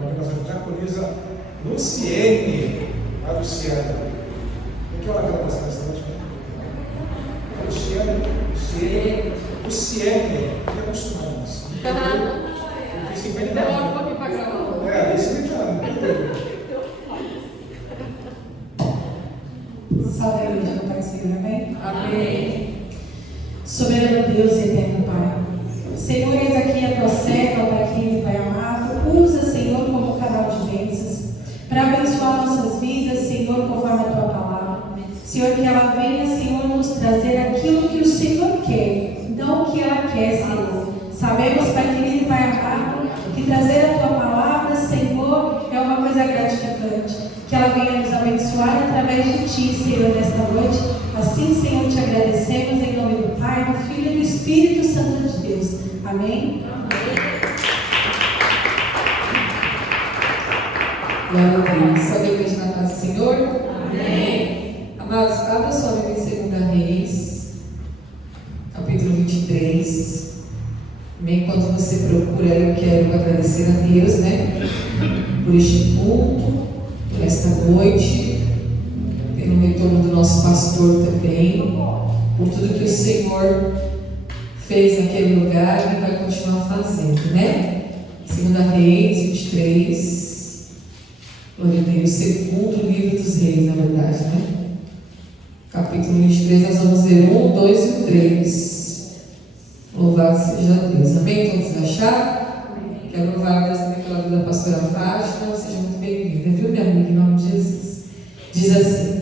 Uma que diaconisa Luciene. A Luciana. O que ela quer passar essa noite? Luciene. Que acostumados. Eu fiz 50 anos. Demora um pouquinho para gravar. É, eu fiz 50 anos. Salve a igreja do Pai do Senhor, amém? Amém. Soberano Deus e eterno Pai, Senhor, eis aqui a tua serva, Pai querido e Pai amado, usa, Senhor, como canal de bênçãos, para abençoar nossas vidas, Senhor, conforme a tua palavra. Senhor, que ela venha, Senhor, nos trazer aquilo que o Senhor quer, não o que ela quer, Senhor. Sabemos, Pai querido e Pai amado, que trazer a tua palavra, Senhor, é uma coisa gratificante. Que ela venha nos abençoar através de ti, Senhor, nesta noite. Assim, Senhor, te agradecemos em nome do Pai, do Filho e do Espírito Santo de Deus. Amém? Glória a Deus. Salve a igreja na paz do Senhor. Amém. Amados, abra sua Bíblia em 2 Reis, capítulo 23. Amém. Enquanto você procura, eu quero agradecer a Deus, né? Por este culto, por esta noite, pelo retorno do nosso pastor também, por tudo que o Senhor fez naquele lugar e vai continuar fazendo, né? 2 Reis 23, glória a Deus, segundo livro dos reis, na verdade, né? Capítulo 23, nós vamos ler 1, 2 e 3. Louvado seja Deus, amém? Todos acharam? Quero louvar a Deus também pela vida da pastora Fátima. Seja muito bem-vinda, viu, minha amiga, em nome de Jesus. Diz assim: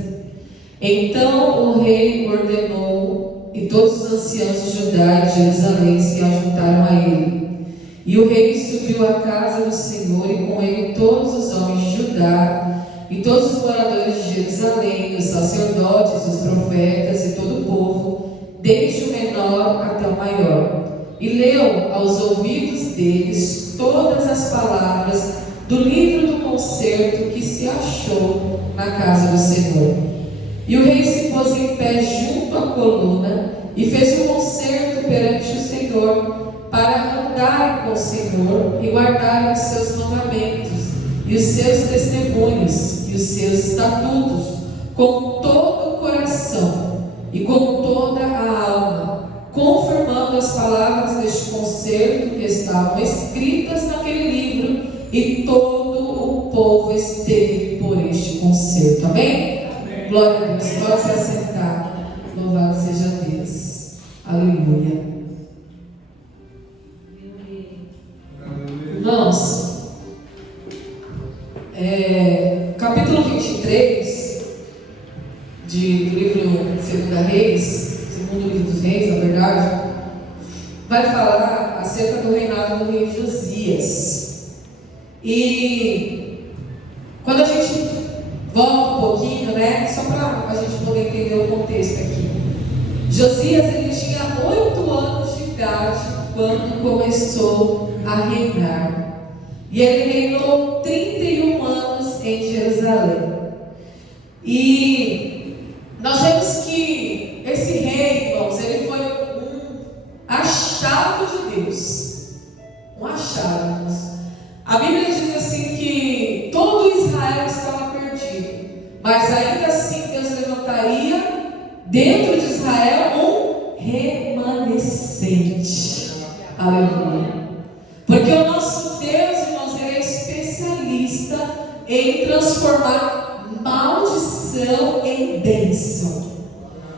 então o rei ordenou, e todos os anciãos de Judá e de Jerusalém se ajuntaram a ele. E o rei subiu à casa do Senhor, e com ele todos os homens de Judá, e todos os moradores de Jerusalém, os sacerdotes, os profetas e todo o povo, desde o menor até o maior. E leu aos ouvidos deles todas as palavras do livro do concerto que se achou na casa do Senhor. E o rei se pôs em pé junto à coluna e fez um concerto perante o Senhor, para andar com o Senhor e guardar os seus mandamentos e os seus testemunhos e os seus estatutos com todo o coração e com toda a alma, confirmando as palavras deste concerto que estavam escritas naquele livro, e todo o povo esteve por este concerto. Amém? Amém. Glória a Deus. Pode se assentar. Louvado seja Deus. Aleluia. Irmãos, capítulo 23 do livro 2 Reis, segundo livro dos reis, na verdade, vai falar acerca do reinado do rei Josias. E quando a gente volta um pouquinho, né, só para a gente poder entender o contexto aqui, Josias, ele tinha 8 anos de idade quando começou a reinar, e ele reinou 31 anos em Jerusalém. E nós vemos que esse rei, irmãos, ele foi um achado de Deus. Um achado, irmãos. A Bíblia diz assim que todo Israel estava perdido, mas ainda assim Deus levantaria dentro de Israel um remanescente. Aleluia. Porque o nosso Deus, irmãos, ele é especialista em transformar maldição em bênção.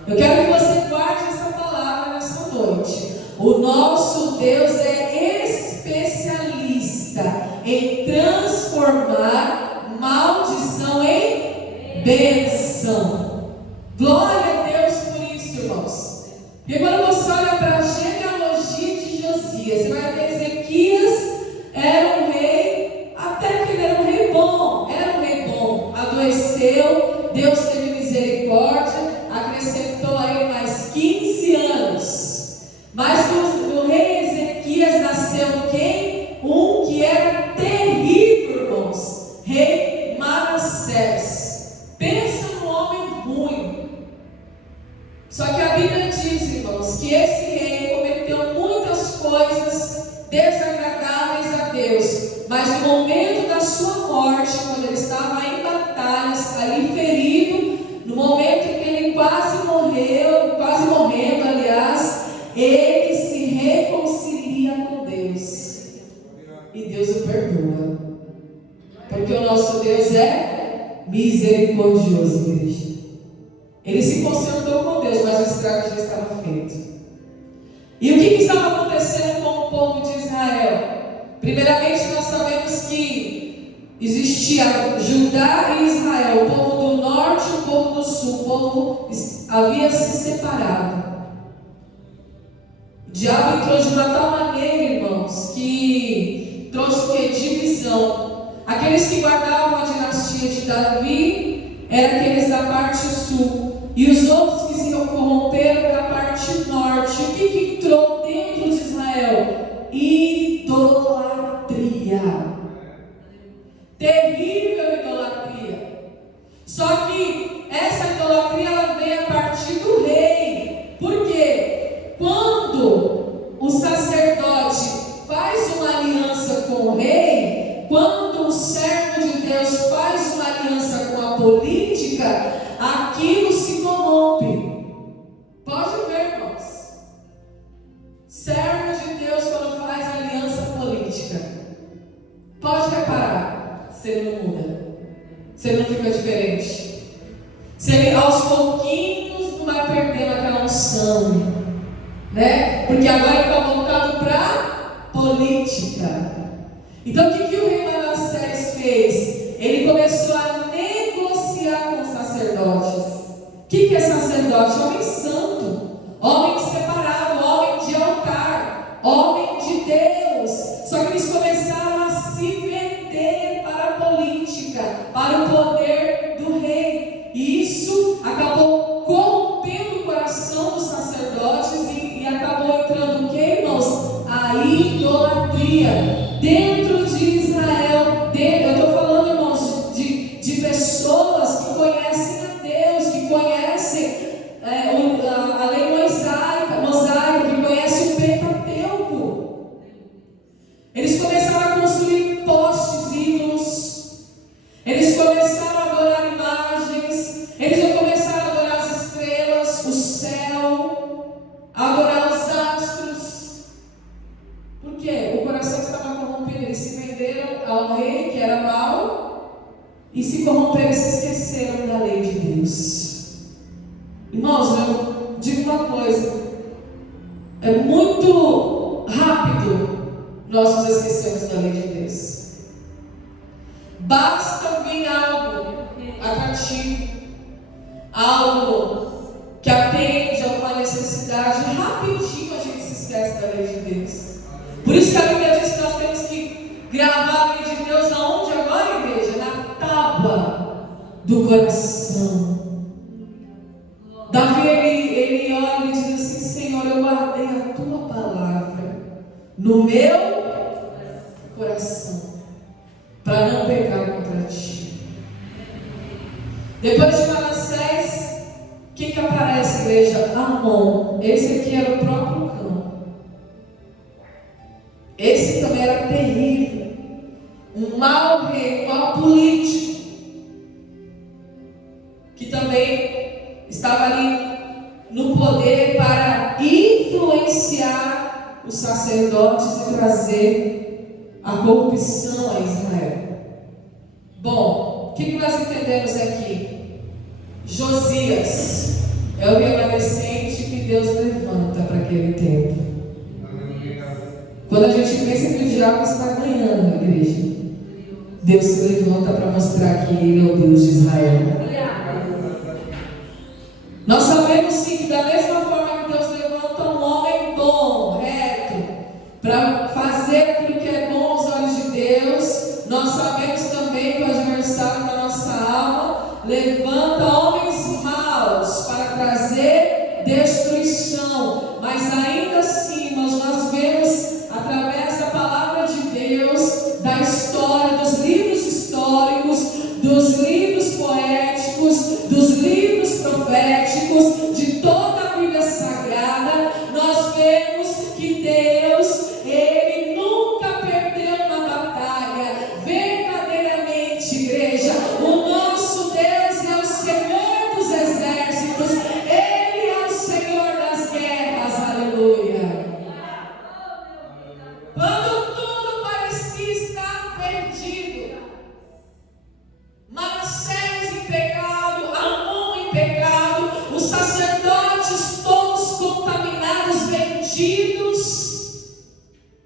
Eu quero que você guarde essa palavra nessa noite. O nosso Deus é especialista em transformar maldição em bênção. Glória a Deus por isso, irmãos. E quando você olha para a genealogia de Josias, você vai ver Ezequias era um rei, até que ele era um rei bom, adoeceu, Deus teve misericórdia, acrescentou a ele mais 15 anos. Mas do rei Ezequias nasceu quem? Um que era terrível, irmãos, rei Manassés. Pensa no homem ruim. Só que a Bíblia diz, irmãos, que esse rei cometeu muitas coisas desagradáveis a Deus, mas no momento da da sua morte, quando ele estava em batalhas, ali ferido, no momento em que ele quase morrendo, aliás, ele se reconcilia com Deus. E Deus o perdoa. Porque o nosso Deus é misericordioso, igreja. Ele se consertou com Deus, mas o estrago já estava feito. E o que estava acontecendo com o povo de Israel? Primeiramente, nós sabemos que existia Judá e Israel, o povo do norte e o povo do sul. O povo havia se separado. O diabo entrou de uma tal maneira, irmãos, que trouxe o quê? Divisão. Aqueles que guardavam a dinastia de Davi eram aqueles da parte sul, e os outros que se corromperam da parte norte. O que entrou dentro de Israel? Idolatria. Terrível idolatria. Só que essa idolatria ela vem a partir do rei. Por quê? Quando o sacerdote faz uma aliança com o rei, quando o servo de Deus faz uma aliança com a política, aquilo se corrompe. Pode ver, irmãos. Servo de Deus, quando faz aliança política, pode reparar, se ele não muda, se ele não fica diferente, se ele aos pouquinhos não vai perdendo aquela unção, né? Porque agora ele está voltado para política. Então o que o rei Manassés fez? Ele começou a negociar com os sacerdotes. O que é sacerdote? Homem santo, homem separado, homem de altar, homem de Deus. Só que eles começaram a se vender para a política, para o poder do rei. E isso acabou corrompendo o coração dos sacerdotes e acabou entrando o que, irmãos? A idolatria dentro de Israel. Eu estou falando, irmãos, de pessoas que conhecem a Deus, que conhecem a lei mosaica, que conhecem o Pentateuco. Eles começaram a construir postes, ídolos. Eles começaram a adorar imagens. Eles começaram a adorar as estrelas, o céu, a adorar os astros. Por quê? O coração estava corrompido. Eles se venderam ao rei, que era mau, e se corromperam e se esqueceram da lei de Deus. Irmãos, eu digo uma coisa: é muito rápido nós nos esquecemos da lei de Deus. Basta vir algo atrativo, algo que atende a uma necessidade, rapidinho a gente se esquece da lei de Deus. Por isso que a Bíblia diz que nós temos que gravar a lei de Deus aonde agora, igreja? Na tábua do coração. Davi, ele olha e diz assim: Senhor, eu guardei a tua palavra no meu coração, para não pecar contra ti. Depois de Manassés, que aparece, igreja? Amon. Esse aqui era o próprio cão. Esse também era terrível. Um mau rei, um mau político, que também estava ali no poder para influenciar os sacerdotes e trazer a corrupção a Israel. Bom, o que nós entendemos aqui? Josias é o remanescente que Deus levanta para aquele tempo. Quando a gente pensa que o diabo está ganhando a igreja, Deus se levanta para mostrar que Ele é o Deus de Israel. Nós sabemos sim que da mesma forma que Deus levanta um homem bom, reto, para fazer aquilo que é bom aos olhos de Deus, nós sabemos também que o adversário da nossa alma levanta homens maus para trazer destruição. Mas ainda assim, nós vemos através da palavra de Deus, da história, dos livros históricos, dos livros poéticos, dos livros proféticos, de toda a Bíblia Sagrada, nós vemos que Deus, Ele nunca perdeu uma batalha. Verdadeiramente perdido. Manassés em pecado, Amon em pecado, os sacerdotes todos contaminados, vendidos.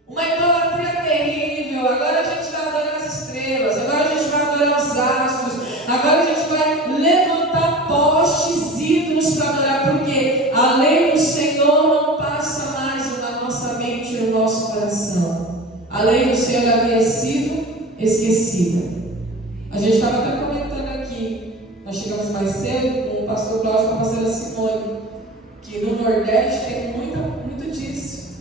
Uma idolatria terrível. Agora a gente vai adorar as estrelas, agora a gente vai adorar os astros, agora a gente vai levantar postes, ídolos para adorar, porque a lei do Senhor não passa mais na nossa mente e no nosso coração. A lei do Senhor havia sido esquecida. A gente estava até comentando aqui, nós chegamos mais cedo com o pastor Cláudio e com a pastora Simone, que no Nordeste tem muito disso.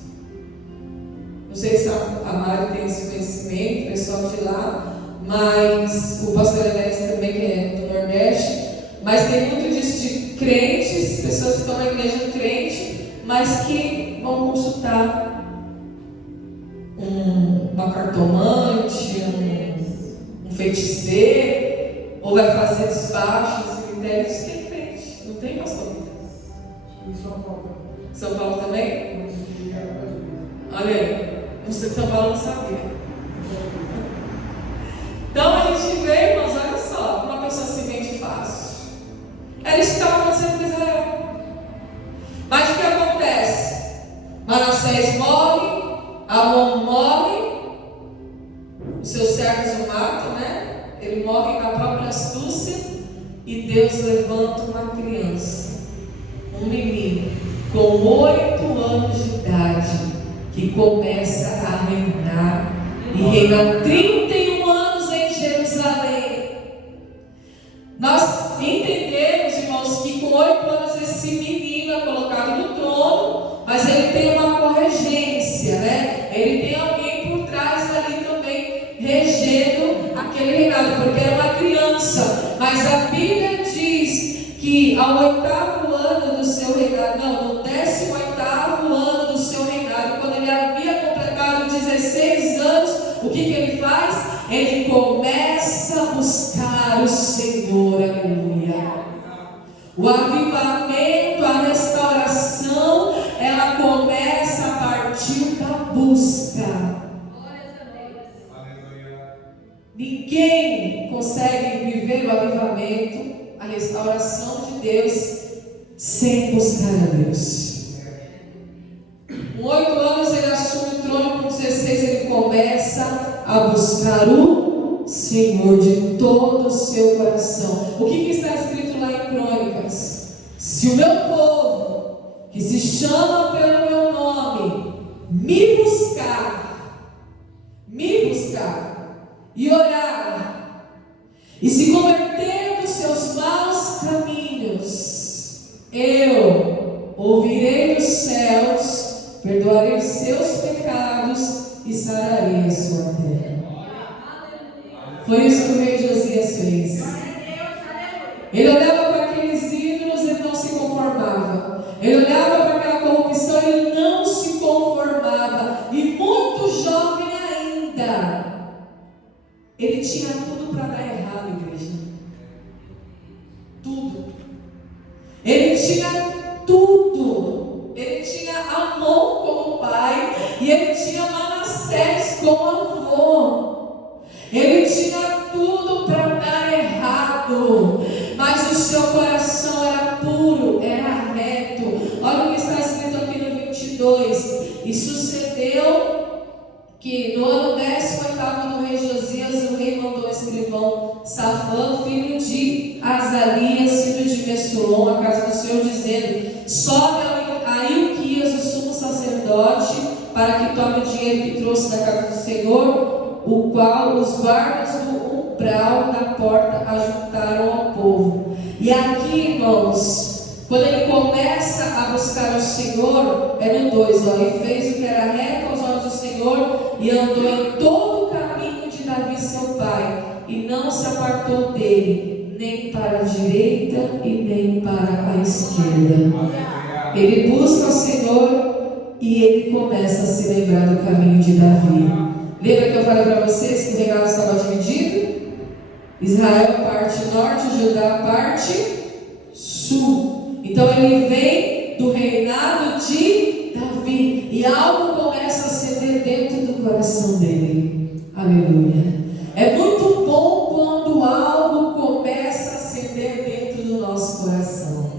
Não sei se a Mari tem esse conhecimento, o pessoal de lá, mas o pastor Alex também, que é do Nordeste, mas tem muito disso de crentes, pessoas que estão na igreja crente, mas que vão consultar uma cartomante, um feiticeiro, ou vai fazer despacho no cemitério. Isso que é crente, não tem, pastor? São Paulo também? Olha aí, no São Paulo não sabia. Então a gente vê, irmãos, olha só, uma pessoa se vende fácil. Era isso que estava acontecendo com Israel. Mas o que acontece? Manassés morre, Amon morre, os seus servos o matam, né? Ele morre na própria astúcia, e Deus levanta uma criança, um menino, com 8 anos de idade, que começa a reinar, e reina 31 anos em Jerusalém. Nós entendemos, irmãos, que com 8 anos esse menino é colocado no trono, mas ele tem uma corregência, né? Ele tem alguém por trás ali também, regendo aquele reinado, porque era uma criança. Mas a Bíblia diz que ao 8º ano do seu reinado, não, no 18º ano do seu reinado, quando ele havia completado 16 anos, o que ele faz? Ele começa a buscar o Senhor, aleluia. O avivamento, a restauração, ela começa a partir da busca. Ninguém consegue viver o avivamento, a restauração de Deus, sem buscar a Deus. Com 8 anos ele assume o trono, com 16 ele começa a buscar o Senhor de todo o seu coração. O que está escrito lá em Crônicas? Se o meu povo, que se chama pelo meu nome, me buscar e orar, e se converter dos seus maus caminhos, eu ouvirei dos céus, perdoarei os seus pecados e sararei a sua terra. Foi isso que o rei Josias fez. Ele olhava para aqueles ídolos e não se conformava. Ele olhava para aquela corrupção e não se conformava. E muito jovem ainda, ele tinha tudo para dar errado, igreja. Tudo. Ele tinha tudo. Ele tinha Amon como pai e ele tinha Manassés como avô. Ele tinha tudo para dar errado, mas o seu coração era puro, era reto. Olha o que está escrito aqui no 22. E sucedeu que no ano 18º do rei Josias, o rei mandou o escrivão Safã, filho de Azarias, filho de Messulom, a casa do Senhor, dizendo: sobe a Ilquias, o sumo sacerdote, para que tome o dinheiro que trouxe da casa do Senhor, o qual os guardas do umbral da porta ajuntaram ao povo. E aqui, irmãos, quando ele começa a buscar o Senhor, é no 2, ele fez o que era reto aos olhos do Senhor e andou em todo o caminho de Davi seu pai, e não se apartou dele, nem para a direita e nem para a esquerda. Ele busca o Senhor e ele começa a se lembrar do caminho de Davi. Lembra que eu falei para vocês que o reinado estava dividido? Israel parte norte, Judá parte sul. Então ele vem do reinado de Davi e algo começa a acender dentro do coração dele. Aleluia. É muito bom quando algo começa a acender dentro do nosso coração.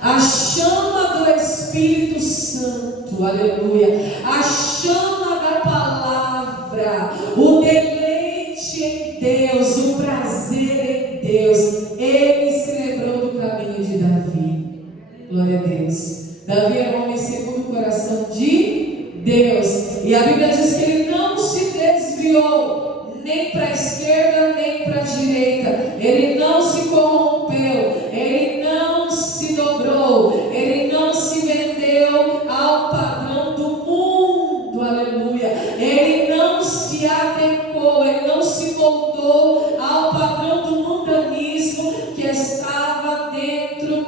A chama do Espírito Santo, aleluia. A chama da palavra, o deleite em Deus, o prazer em Deus. Ele se lembrou do caminho de Davi. Glória a Deus. Davi era um homem segundo o coração de Deus. E a Bíblia diz que ele não se desviou nem para a esquerda, nem para a direita. Ele não se corrompeu. Ele não se dobrou. Ele não se vendeu ao padrão do mundo. Aleluia. Ele não se adequou. Ele não se moldou ao padrão do mundanismo que estava dentro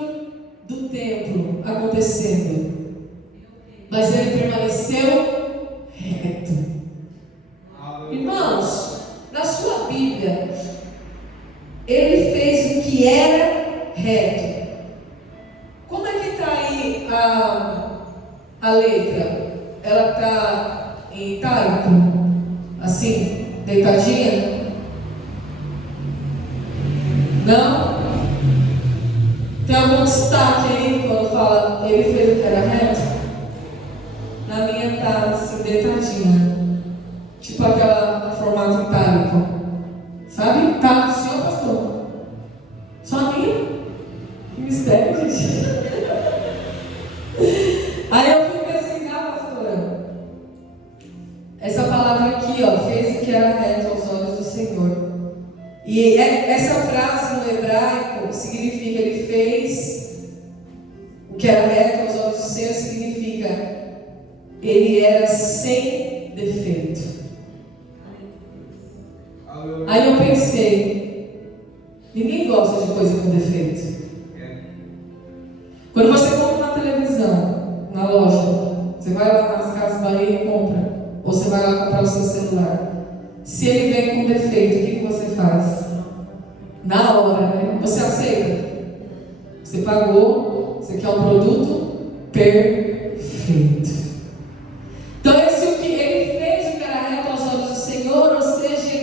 do templo acontecendo. Mas ele permaneceu reto. Irmãos, na sua Bíblia, ele fez o que era reto. Como é que está aí a letra? Ela está em itálico? Assim, deitadinha? Não? Tem algum destaque aí quando fala ele fez o que era reto? Na minha está assim, deitadinha. Tipo aquela formato itálico. Sabe? Tá assim, ó, pastor. Só a minha? Que mistério, gente. Aí eu fui pesquisar, pastora. Essa palavra aqui, ó, fez o que era reto aos olhos do Senhor. E essa frase no hebraico significa, ele fez o que era reto aos olhos do Senhor, significa ele era sem defeito. Aí eu pensei, ninguém gosta de coisa com defeito. Quando você compra uma televisão na loja, você vai lá nas Casas Bahia e compra, ou você vai lá comprar o seu celular. Se ele vem com defeito, o que você faz? Na hora, né? Você aceita? Você pagou, você quer um produto perfeito. Então esse o que ele fez, o que era reto aos olhos do Senhor, ou seja,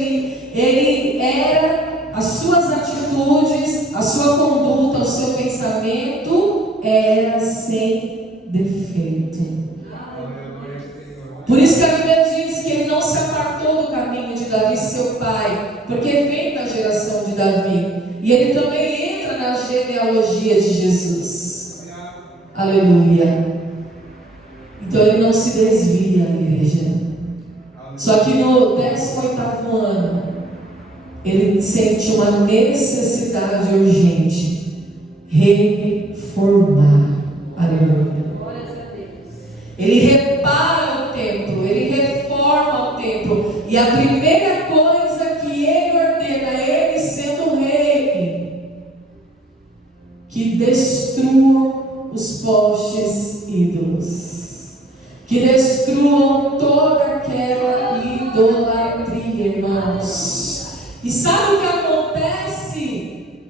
ele era, as suas atitudes, a sua conduta, o seu pensamento era sem defeito. Por isso que a Bíblia diz que ele não se apartou do caminho de Davi, seu pai, porque vem da geração de Davi. E ele também entra na genealogia de Jesus. Aleluia. Então ele não se desvia, igreja. Só que no 18º ano, ele sente uma necessidade urgente: reformar. Aleluia. Ele repara o templo, ele reforma o templo. E a primeira coisa que ele ordena, ele sendo rei, que destruam os postes ídolos, que destruam toda aquela idolatria, irmãos. E sabe o que acontece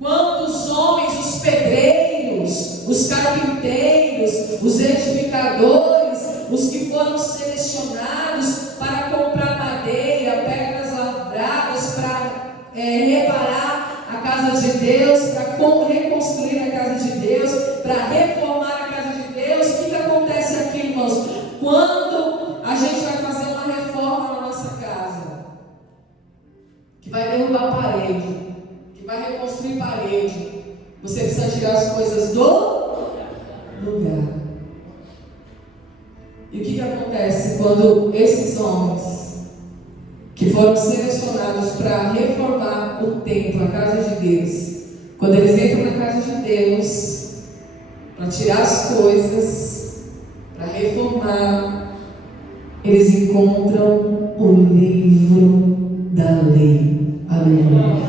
quando os homens, os pedreiros, os carpinteiros, os edificadores, os que foram selecionados para comprar madeira, pedras lavradas, para reparar a casa de Deus, para reconstruir a casa de Deus, para reformar a casa de Deus? O que acontece aqui, irmãos? Quando a gente vai fazer uma reforma na nossa casa, que vai derrubar a parede, que vai reconstruir parede, você precisa tirar as coisas do lugar. E o que acontece quando esses homens que foram selecionados para reformar o templo, a casa de Deus, quando eles entram na casa de Deus para tirar as coisas, para reformar, eles encontram o livro da lei. Aleluia.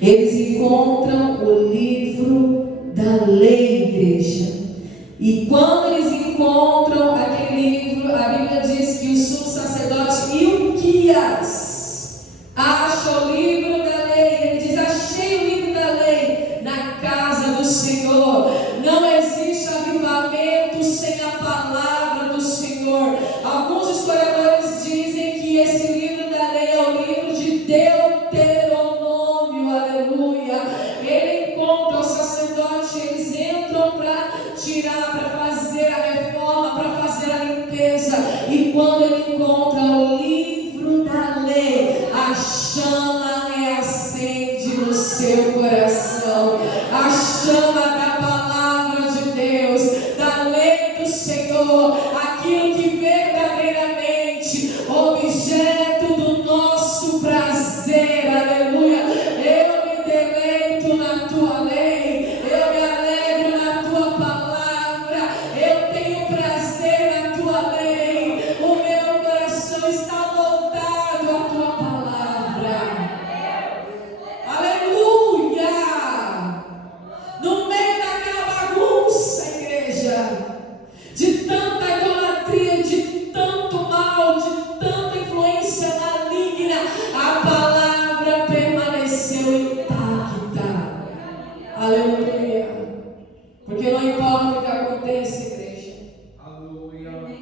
Eles encontram o livro da lei, igreja. E quando eles encontram aquele livro, a Bíblia diz que o sumo sacerdote Ilquias acha o livro da lei. Ele diz: achei o livro da lei na casa do Senhor. Não existe avivamento sem a palavra do Senhor. Alguns historiadores dizem que esse livro da lei é o quando ele encontra o livro da lei, a chama reacende no seu coração. A chama da palavra de Deus, da lei do Senhor, aquilo que verdadeiramente objeto do nosso prazer. Aleluia. Eu me deleito na tua lei, eu me alegro na tua palavra, eu tenho prazer na tua lei, o meu coração está voltado à tua palavra. Aleluia. No meio daquela bagunça, igreja, de tanta idolatria, de tanto mal, de tanta influência maligna, a palavra permaneceu intacta. Aleluia. Porque não importa o que aconteça, igreja,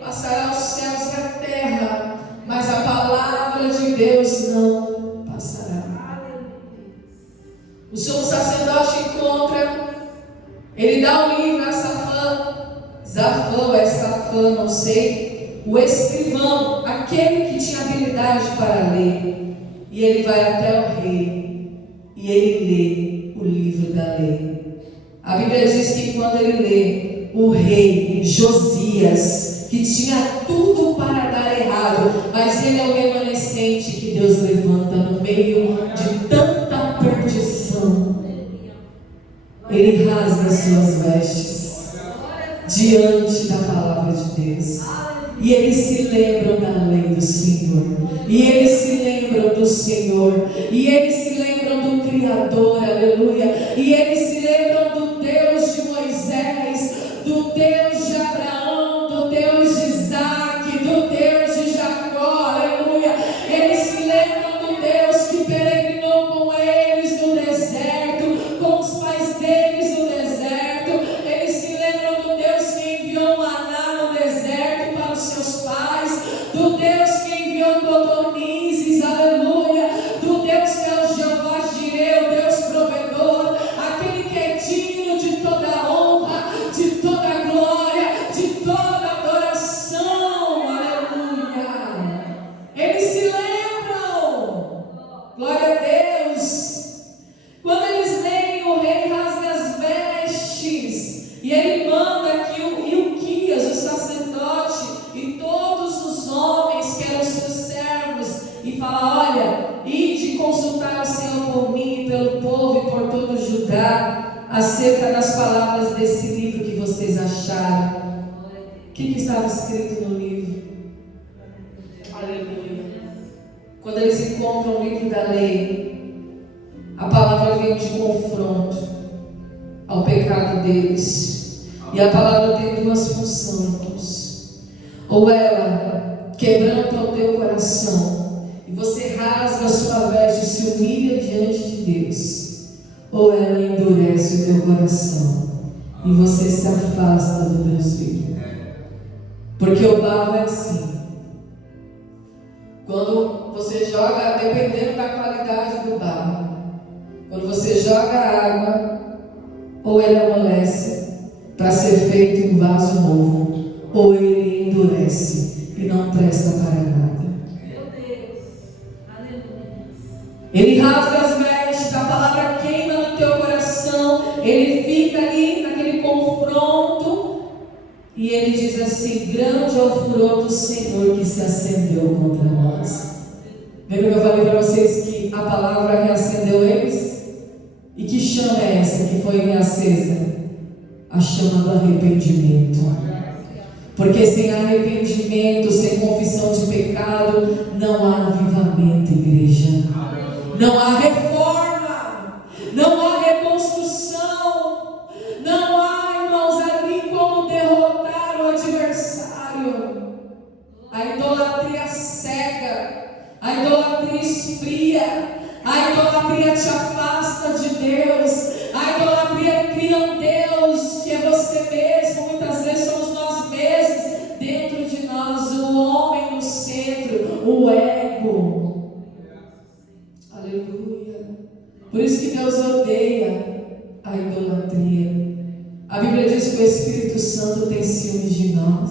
passará os céus e a terra, mas a palavra de Deus não passará. O sumo sacerdote encontra, ele dá o livro a Safã, não sei, o escrivão, aquele que tinha habilidade para ler, e ele vai até o rei, e ele lê o livro da lei. A Bíblia diz que quando ele lê, o rei Josias, que tinha tudo para dar errado, mas ele é o remanescente que Deus levanta no meio de tanta perdição, ele rasga as suas vestes diante da palavra de Deus, e eles se lembram da lei do Senhor, e eles se lembram do Senhor, e eles se lembram do Criador, aleluia, e eles se lembram do Deus de Moisés, do Deus de Abraão, do Deus de Isaac, do Deus de Jacó, aleluia. Eles se lembram do Deus que peregrinou com eles no deserto, com os pais deles no deserto. Eles se lembram do Deus que enviou maná no deserto para os seus pais, do Deus que enviou codornizes, aleluia, do Deus que é o Jeová Jireh, o Deus provedor, aquele que é digno de toda honra, de toda glória, de toda adoração, aleluia. Eles se lembram, glória a Deus. Quando eles leem, o rei rasga as vestes, e ele manda que o Ilquias, o sacerdote, e todos os homens que eram seus servos, e fala: olha, ide consultar ao Senhor por mim, pelo povo e por todo Judá, acerca das palavras desse livro que vocês acharam. O que estava escrito no livro? Aleluia. Quando eles encontram o livro da lei, a palavra vem de confronto ao pecado deles. E a palavra tem duas funções: ou ela quebranta o teu coração e você rasga a sua veste e se humilha diante de Deus, ou ela endurece o teu coração e você se afasta do Deus vivo. Porque o barro é assim. Quando você joga, dependendo da qualidade do barro, quando você joga água, ou ele amolece para ser feito um vaso novo, ou ele endurece e não presta para nada. Meu Deus, aleluia. Ele rasga as vestes, a palavra queima no teu coração, ele fica ali naquele confronto, e ele diz assim: grande é o furor do Senhor que se acendeu contra nós. Lembra que eu falei para vocês que a palavra reacendeu eles? E que chama é essa que foi reacesa? A chama do arrependimento. Porque sem arrependimento, sem confissão de pecado, não há avivamento, igreja. Não há reforma, não há reconstrução, não há, irmãos, ali como derrotar o adversário. A idolatria cega, a idolatria esfria, a idolatria te afasta de Deus, a idolatria cria um Deus que é você mesmo. Muitas vezes somos nós mesmos, dentro de nós o homem no centro, o ego. Aleluia. Por isso que Deus odeia a idolatria. A Bíblia diz que o Espírito Santo tem ciúmes de nós,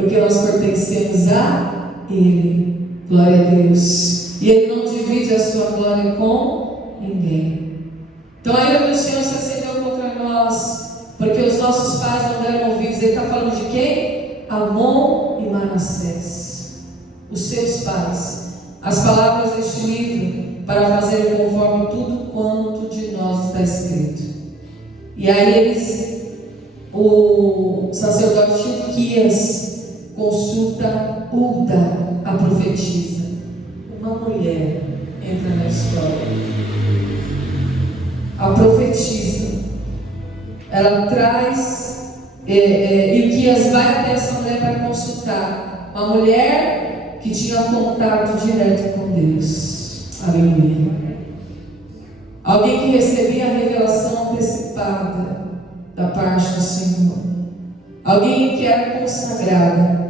porque nós pertencemos a Ele. Glória a Deus. E Ele não divide a sua glória com ninguém. Então a ira do Senhor se acendeu contra nós, porque os nossos pais não deram ouvidos. Ele está falando de quem? Amon e Manassés, os seus pais. As palavras deste livro, para fazer conforme tudo quanto de nós está escrito. E aí o sacerdote Hilquias consulta Hulda, a profetisa. Uma mulher entra na história. A profetisa, ela traz, Hilquias vai até essa mulher para consultar. Uma mulher que tinha contato direto com Deus. Aleluia. Alguém que recebia a revelação antecipada da parte do Senhor. Alguém que era consagrada.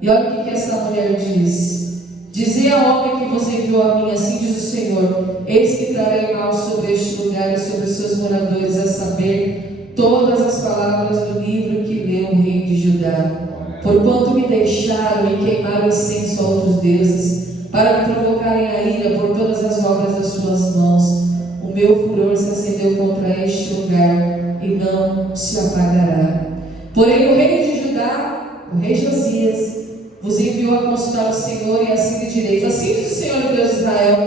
E olha o que essa mulher diz. Dizei ao homem que você enviou a mim, assim diz o Senhor: eis que trarei mal sobre este lugar e sobre os seus moradores, a saber, todas as palavras do livro que leu o rei de Judá. Porquanto me deixaram e queimaram incenso a outros deuses, para me provocarem a ira por todas as obras das suas mãos, o meu furor se acendeu contra este lugar e não se apagará. Porém o rei de Judá, o rei Josias, vos enviou a consultar o Senhor, e assim lhe direis: assim diz o Senhor Deus de Israel,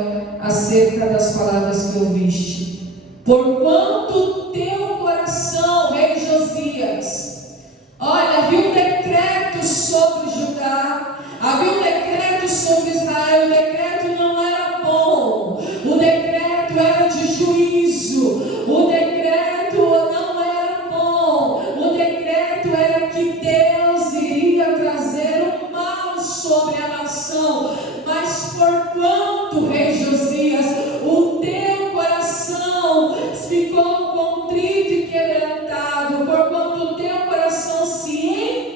acerca das palavras que ouviste. Porquanto teu coração, rei Josias, olha, havia um decreto sobre Judá, havia um decreto sobre Israel. O decreto não era bom, o decreto era de juízo, o decreto não era bom, o decreto era que Deus iria trazer o mal sobre a nação. Mas porquanto, rei Josias, o teu coração ficou contrito e quebrantado, porquanto o teu coração se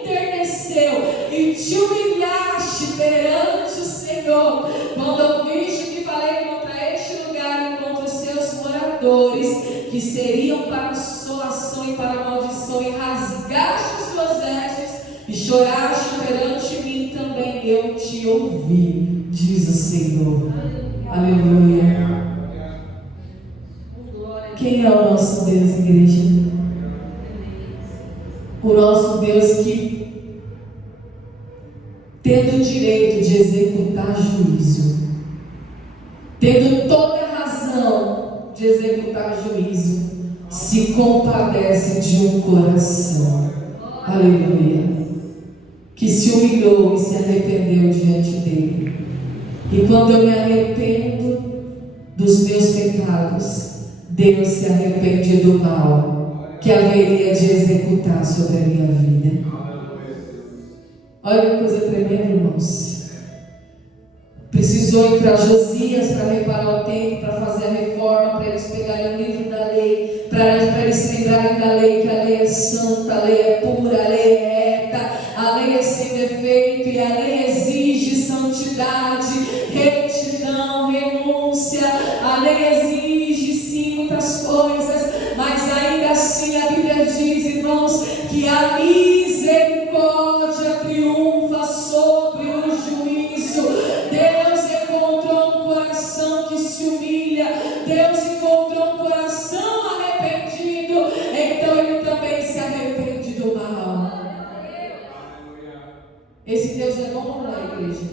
enterneceu e te humilhaste perante o Senhor, quando ouviste que falei contra este lugar e contra os seus moradores, que seriam para assolação e para maldição, e rasgaste as suas vestes e choraste perante mim, também eu te ouvi, diz o Senhor. Aleluia. Quem é o nosso Deus, igreja? O nosso Deus que, tendo o direito de executar juízo, tendo toda a razão de executar juízo, se compadece de um coração, aleluia, que se humilhou e se arrependeu diante dele. E quando eu me arrependo dos meus pecados, Deus se arrepende do mal que haveria de executar sobre a minha vida. Olha que coisa tremenda, irmãos. Precisou ir para Josias para reparar o templo, para fazer a reforma, para eles pegarem o livro da lei, para eles se lembrarem da lei, que a lei é santa, a lei é pura, a lei é reta, a lei é sem defeito, e a lei exige santidade, retidão, renúncia. A lei exige sim muitas coisas, mas ainda assim a Bíblia diz, irmãos, que a misericórdia triunfa sobre o juízo. Deus encontrou um coração que se humilha, Deus encontrou um coração arrependido, então Ele também se arrepende do mal. Esse Deus é bom, não é, igreja?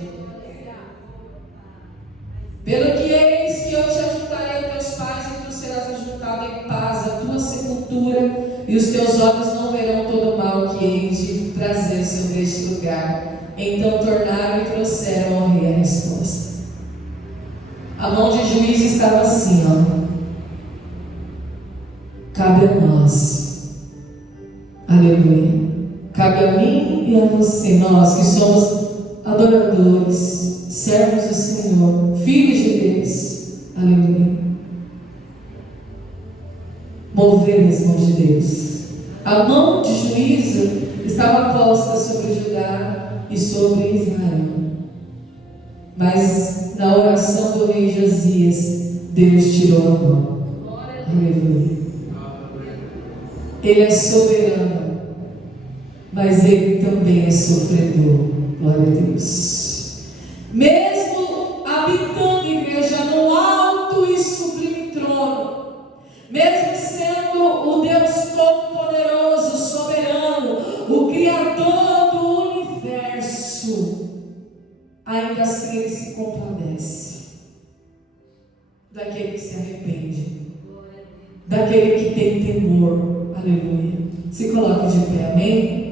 Pelo que eis que eu te ajuntarei a teus pais, e tu serás ajuntado em paz à tua sepultura, e os teus olhos não verão todo o mal que hei de trazer sobre este lugar. Então tornaram e trouxeram ao rei a resposta. A mão de juízo estava assim, ó. Cabe a nós, aleluia, cabe a mim e a você, nós que somos adoradores, servos do Senhor, filhos de Deus, aleluia, mover as mãos de Deus. A mão de juízo estava posta sobre Judá e sobre Israel, mas na oração do rei Josias, Deus tirou a mão. Aleluia. Ele é soberano. mas ele também é sofredor. Glória a Deus. Mesmo habitando, igreja, no alto e sublime trono, mesmo sendo o Deus Todo-Poderoso, soberano, o Criador do universo, ainda assim ele se compadece daquele que se arrepende, daquele que tem temor. Aleluia. Se coloque de pé, amém?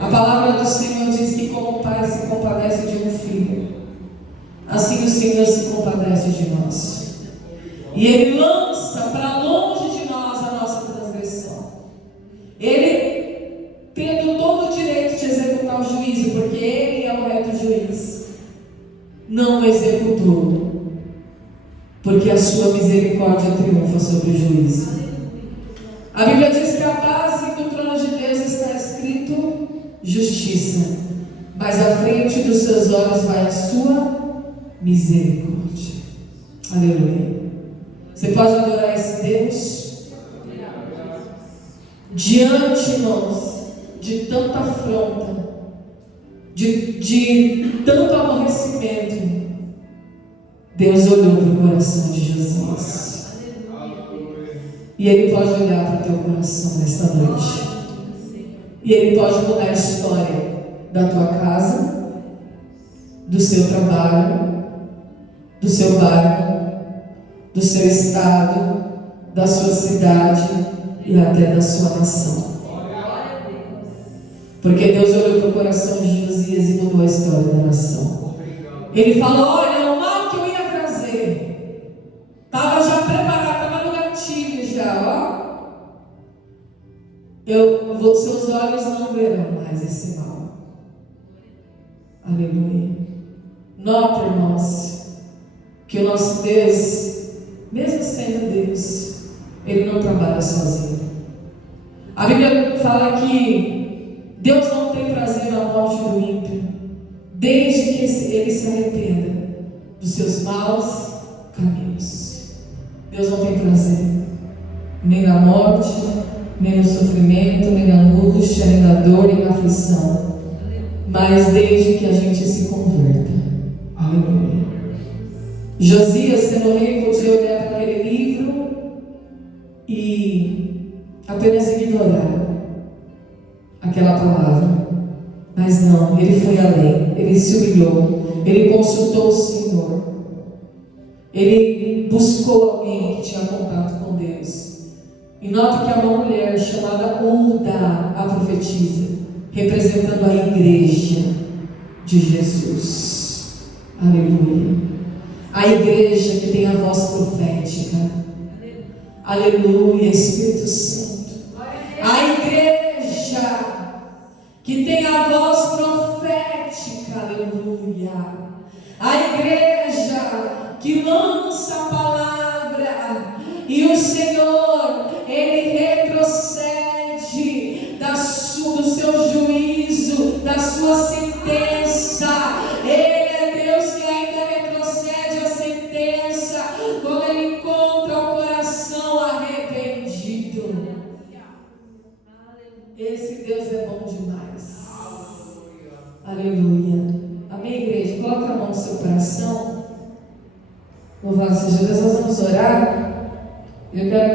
A palavra do Senhor diz que como o Pai se compadece de um filho, assim o Senhor se compadece de nós. E Ele lança para longe de nós a nossa transgressão. Ele tendo todo o direito de executar o juízo, porque Ele é o reto juiz, não executou, porque a sua misericórdia triunfa sobre o juízo. A Bíblia diz que a base do trono de Deus está escrito justiça, mas à frente dos seus olhos vai a sua misericórdia. Aleluia. Você pode adorar esse Deus? Diante, irmãos, de tanta afronta, de tanto aborrecimento, Deus olhou para o coração de Josias. E Ele pode olhar para o teu coração nesta noite. E Ele pode mudar a história da tua casa, do seu trabalho, do seu bairro, do seu estado, da sua cidade e até da sua nação. Porque Deus olhou para o coração de Josias e mudou a história da nação. Ele falou: olha, o mal que eu ia trazer estava já preparado, estava no gatilho já, ó. Seus olhos não verão mais esse mal. Aleluia. Nota, irmãos, que o nosso Deus, mesmo sendo Deus, Ele não trabalha sozinho. A Bíblia fala que Deus não tem prazer na morte do ímpio, desde que ele se arrependa dos seus maus caminhos. Deus não tem prazer nem na morte, nem no sofrimento, nem na angústia, nem na dor, nem na aflição, mas desde que a gente se converta. Aleluia. Josias, sendo rei, podia olhar para aquele livro e apenas ignorar aquela palavra, mas não, ele foi além, ele se humilhou, ele consultou o Senhor, ele buscou alguém que tinha contato com Deus. E nota que há uma mulher chamada Hulda, a profetisa, representando a igreja de Jesus. Aleluia. A igreja que tem a voz profética. Aleluia, Espírito Santo. A igreja que tem a voz profética. Aleluia. A igreja que lança a palavra e o Senhor, Ele retrocede do seu juízo, da sua sentença. Ele é Deus que ainda retrocede a sentença quando Ele encontra o coração arrependido. Esse Deus é bom demais. Aleluia. Amém, igreja? Coloca a mão no seu coração. Louvado seja Deus. Nós vamos orar. Eu quero que